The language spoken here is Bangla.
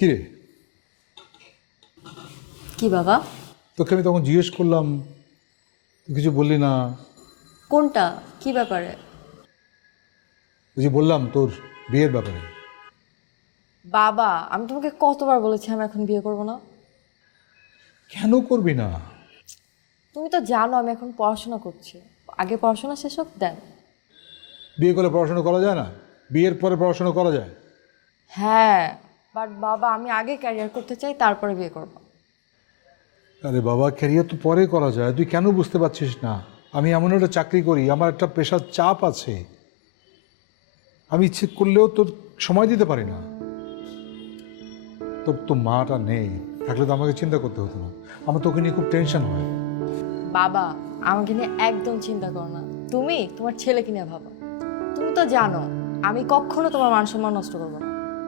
কিরে, কি বাবা? তোকে আমি তখন জিজ্ঞেস করলাম, তুই কিছু বললি না। কোনটা? কি ব্যাপারে? ওই যে বললাম তোর বিয়ের ব্যাপারে। বাবা, আমি তোমাকে কতবার বলেছি আমি এখন বিয়ে করব না। কেন করবি না? তুমি তো জানো আমি এখন পড়াশোনা করছি। আগে পড়াশোনা শেষ হোক দেন। বিয়ে করলে পড়াশোনা করা যায় না? বিয়ের পরে পড়াশোনা করা যায়? হ্যাঁ, বাট বাবা আমি আগে ক্যারিয়ার করতে চাই, তারপরে বিয়ে করব। আরে বাবা, ক্যারিয়ার তো পরে করা যায়, তুই কেন বুঝতে পারছিস না? আমি এমন একটা চাকরি করি, আমার একটা পেশার চাপ আছে, আমি ইচ্ছে করলেও তোর সময় দিতে পারি না। তোর তো মাটা নেই, থাকলে তো আমাকে চিন্তা করতে হতো না। আমার তোকে নিয়ে খুব টেনশন হয়। বাবা, আমাকে নিয়ে একদম চিন্তা করো না। তুমি তোমার ছেলেকে নিয়ে ভাবো। তুমি তো জানো আমি কখনো তোমার মান সম্মান নষ্ট করবো না।